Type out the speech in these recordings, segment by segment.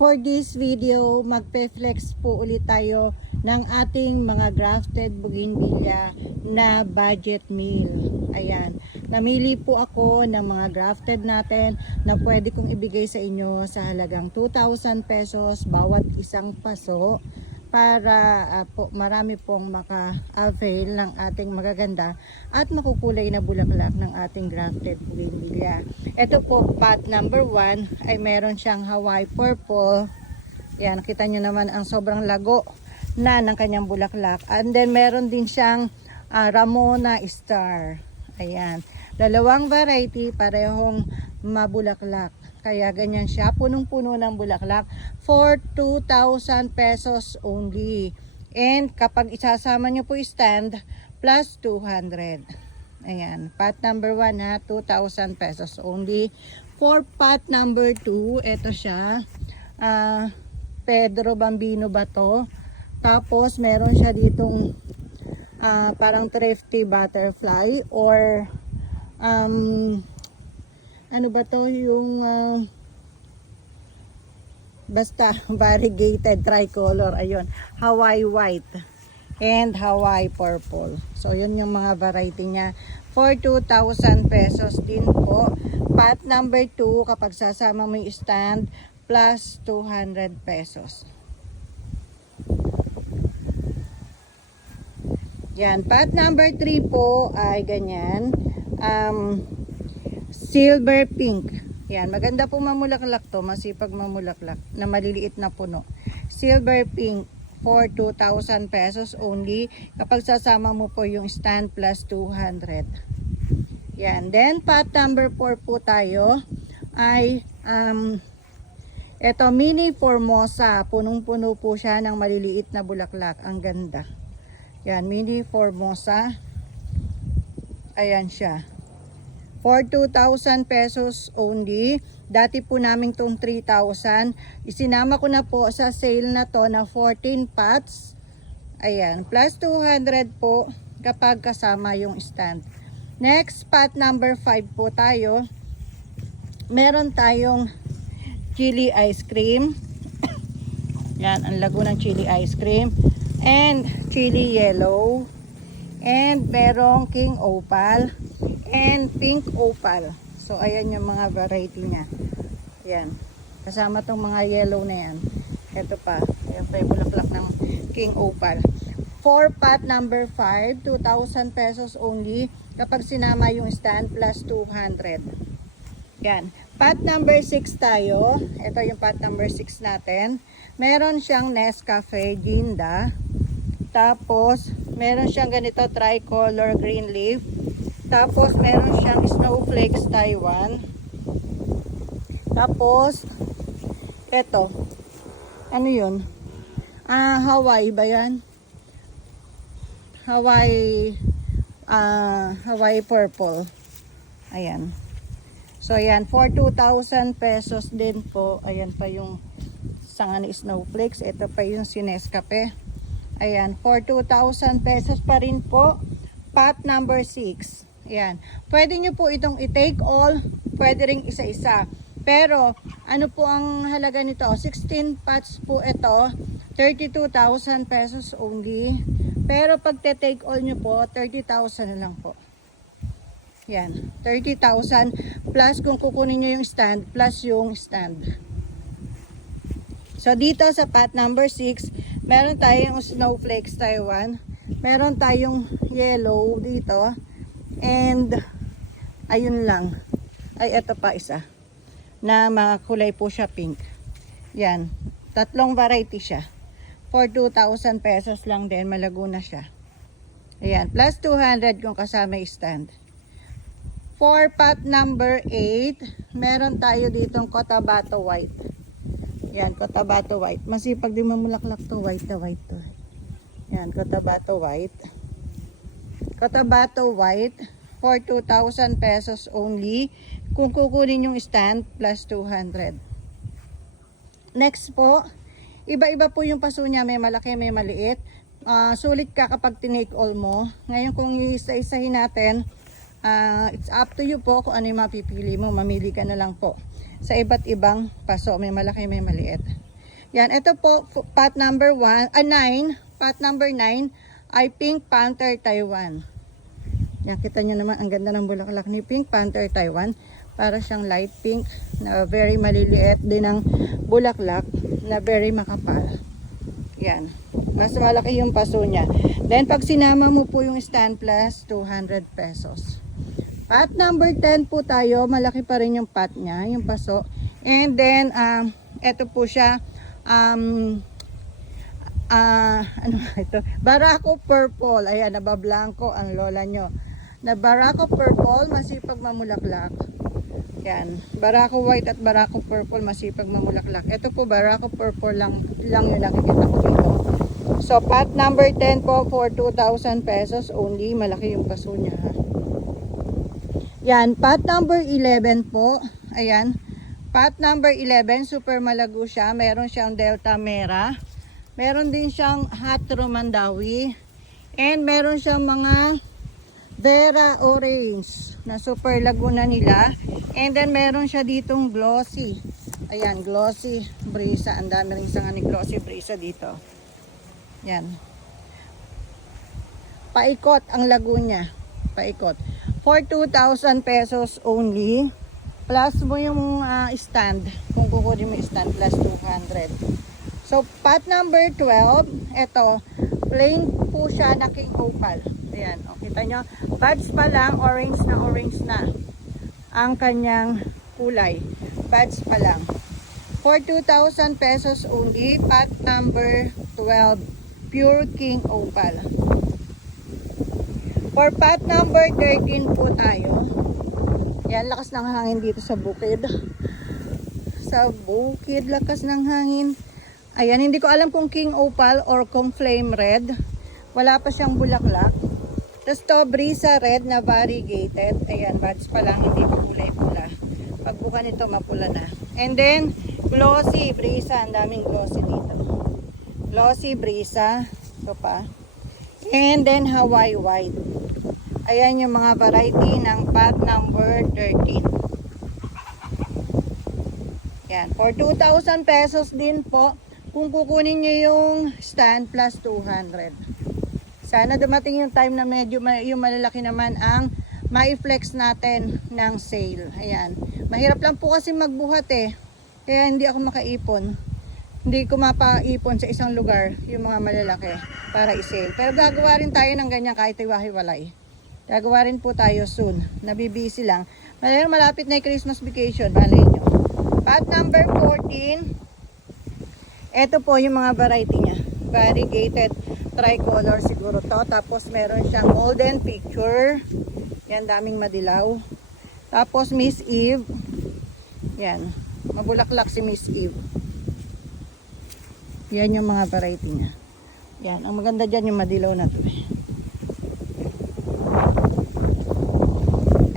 For this video, magpe-flex po ulit tayo ng ating mga grafted bougainvillea na budget meal. Ayan, namili po ako ng mga grafted natin na pwede kong ibigay sa inyo sa halagang 2,000 pesos bawat isang paso para po marami pong maka-avail ng ating magaganda at makukulay na bulaklak ng ating grafted bougainvillea. Ito po, pot number 1 ay meron siyang Hawaii purple. Yan, nakita nyo naman ang sobrang lago na ng kanyang bulaklak. And then meron din siyang Ramona star. Ayan, dalawang variety, parehong mabulaklak. Kaya ganyan siya, punong-puno ng bulaklak for 2,000 pesos only. And kapag isasama nyo po stand, plus 200. Ayan, pot number 1 ha, 2,000 pesos only. For pot number 2, ito siya, Pedro Bambino ba to? Tapos meron siya ditong parang thrifty butterfly or ano ba to, yung basta variegated tricolor. Ayun, Hawaii white and Hawaii purple. So yun yung mga variety niya for 2,000 pesos din po. Pot number 2, kapag sasama mo yung stand, plus 200 pesos. Yan, pot number 3 po ay ganyan, silver pink. Yan, maganda po mamulaklak to, masipag mamulaklak na maliliit na puno. Silver pink for 2,000 pesos only kapag sasama mo po yung stand plus 200. Yan, then pot number 4 po tayo ay eto, mini formosa. Punong-puno po siya ng maliliit na bulaklak. Ang ganda. Yan, mini formosa. Ayan siya. For 2,000 pesos only. Dati po namin itong 3,000. Isinama ko na po sa sale na to na 14 pots. Ayan. Plus 200 po kapag kasama yung stand. Next, pot number 5 po tayo. Meron tayong chili ice cream. Yan, ang lago ng chili ice cream. And chili yellow. And merong king opal. And pink opal. So ayan yung mga variety niya. Yan. Kasama tong mga yellow na yan. Ito pa. Ayan pa yung bulaklak ng king opal. For pot number 5, 2,000 pesos only kapag sinama yung stand plus 200. Yan. Pot number 6 tayo. Ito yung pot number 6 natin. Meron siyang Nescafe Ginda. Tapos meron siyang ganito tricolor green leaf. Tapos, meron siyang snowflakes Taiwan. Tapos, eto. Ano yun? Hawaii ba yan? Hawaii purple. Ayan. So, ayan. For 2,000 pesos din po. Ayan pa yung sanga ni snowflakes. Ito pa yung sinescape. Ayan. For 2,000 pesos pa rin po. Pot number 6. Ayan. Pwede nyo po itong i-take all, pwede ring isa-isa. Pero, ano po ang halaga nito? 16 pots po ito, 32,000 pesos only. Pero pag te-take all nyo po, 30,000 na lang po. Yan, 30,000 plus kung kukunin nyo yung stand, plus yung stand. So, dito sa pot number 6, meron tayong snowflakes Taiwan. Meron tayong yellow dito. And ayun lang. Ay, ito pa isa. Na mga kulay po siya pink. Yan. Tatlong variety siya. For 2,000 pesos lang din. Malago na siya. Ayan. Plus 200 kung kasama yung stand. For pot number 8, meron tayo ditong Cotabato white. Yan. Cotabato white. Masipag din mamulaklak to. White na white to. Yan. Cotabato white. Cotabato white for 2,000 pesos only kung kukunin yung stand plus 200. Next po, iba-iba po yung paso niya, may malaki, may maliit. Sulit ka kapag tinake all mo. Ngayon kung isa-isahin natin, it's up to you po kung ano yung mapipili mo. Mamili ka na lang po sa iba't ibang paso, may malaki, may maliit. Yan, ito po, pot number 9, pot number 9 ay Pink Panther Taiwan. Yan, kita nyo naman, ang ganda ng bulaklak ni Pink Panther Taiwan. Para siyang light pink na very maliliit din ang bulaklak na very makapal. Yan. Mas malaki yung paso niya. Then, pag sinama mo po yung stand plus, 200 pesos. Pot number 10 po tayo. Malaki pa rin yung pot niya, yung paso. And then, ito po siya. Ano ito? Barako Purple. Ayan, nabablanko ang lola nyo. Na Barako Purple, masipag mamulaklak. Yan. Barako White at Barako Purple, masipag mamulaklak. Ito po, Barako Purple lang yung nakikita ko dito. So, pot number 10 po for 2,000 pesos only. Malaki yung paso niya. Yan. Pot number 11 po. Ayan. Pot number 11, super malago siya. Meron siyang Delta Mera. Meron din siyang Hot Romandawi. And meron siyang mga Vera Orange na super laguna nila. And then meron siya ditong glossy. Ayan, glossy brisa. Ang dami rin sanga ni glossy brisa dito. Yan. Paikot ang lago niya. Paikot. For 2,000 pesos only. Plus mo yung stand. Kung kukunin mo yung stand, plus 200. So, pot number 12. Ito. Plain po siya na King Opal. Ayan, o, kita nyo, buds pa lang, orange na ang kanyang kulay. Buds pa lang. For 2,000 pesos only, pot number 12, pure King Opal. For pot number 13 po tayo. Yan, lakas ng hangin dito sa bukid. Sa bukid, lakas ng hangin. Ayan, hindi ko alam kung King Opal or kung Flame Red. Wala pa siyang bulaklak. Tapos to, Brisa Red na variegated. Ayan, buds pa lang, hindi po kulay-pula. Pagbuka nito, mapula na. And then, Glossy Brisa. Ang daming glossy dito. Glossy Brisa. Ito pa. And then, Hawaii White. Ayan yung mga variety ng pot number 13. Yan. For 2,000 pesos din po, kung kukunin nyo yung stand plus 200. Sana dumating yung time na medyo yung malalaki naman ang ma-flex natin ng sale. Ayan. Mahirap lang po kasi magbuhat eh. Kaya hindi ako makaipon. Hindi ko mapaipon sa isang lugar yung mga malalaki para i-sale. Pero gagawa rin tayo ng ganyan kahit iwahiwalay. Gagawa rin po tayo soon. Nabibisi lang. Malapit na yung Christmas vacation. Malay nyo. Pot number 14. Ito po yung mga variety niya. Variegated tricolor siguro to. Tapos meron siyang golden picture. Yan, daming madilaw. Tapos Miss Eve. Yan. Mabulaklak si Miss Eve. Yan yung mga variety niya. Yan. Ang maganda dyan yung madilaw na to.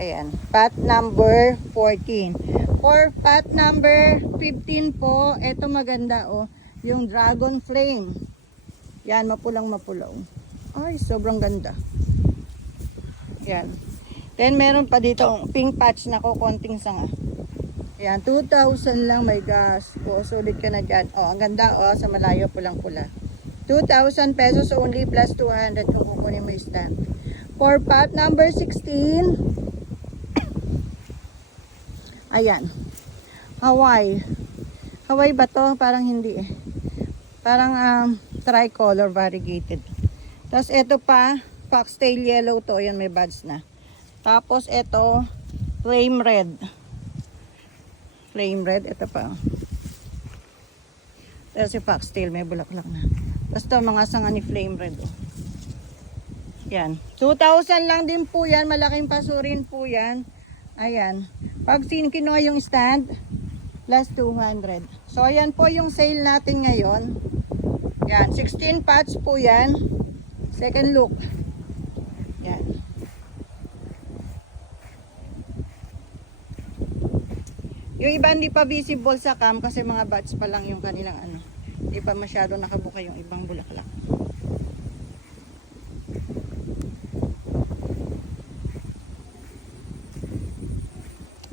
Ayan. Pot number 14. For pot number 15 po, ito maganda oh. Yung Dragon Flame. Yan, mapulang mapulaw. Ay, sobrang ganda. Yan. Then, meron pa dito pink patch na ko, konting sanga. Yan, 2,000 lang, my gosh. O, sulit ka na dyan. O, ang ganda, o, sa malayo, pulang-pula. 2,000 pesos only plus 200 kung kukunin mo yung stand. For pot number 16, ayan. Hawaii. Hawaii ba to? Parang hindi eh. Parang, tricolor variegated. Tapos ito pa, foxtail yellow to. Yan, may buds na. Tapos ito, flame red. Flame red, ito pa. Tapos si foxtail, may bulaklak na. Tapos ito, mga sanga ni flame red. Oh. Yan. 2,000 lang din po yan. Malaking pasurin po yan. Ayan. Pag kinuha yung stand, plus 200. So, ayan po yung sale natin ngayon. Yan, 16 pots po yan. Second look. Yan. Yung iba hindi pa visible sa cam kasi mga buds pa lang yung kanilang ano. Hindi pa masyado nakabuka yung ibang bulaklak.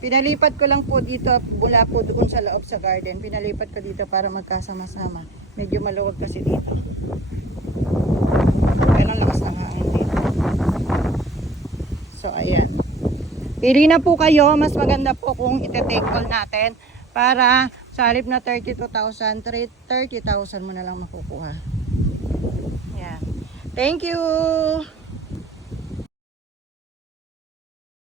Pinalipat ko lang po dito mula po doon sa loob sa garden. Pinalipat ko dito para magkasama-sama. Medyo maluwag kasi dito. Pero ang lakas ng hangin dito. So, ayan. Pili na po kayo. Mas maganda po kung ite-take all natin para sa halip na 32,000, 30,000 mo na lang makukuha. Ayan. Thank you!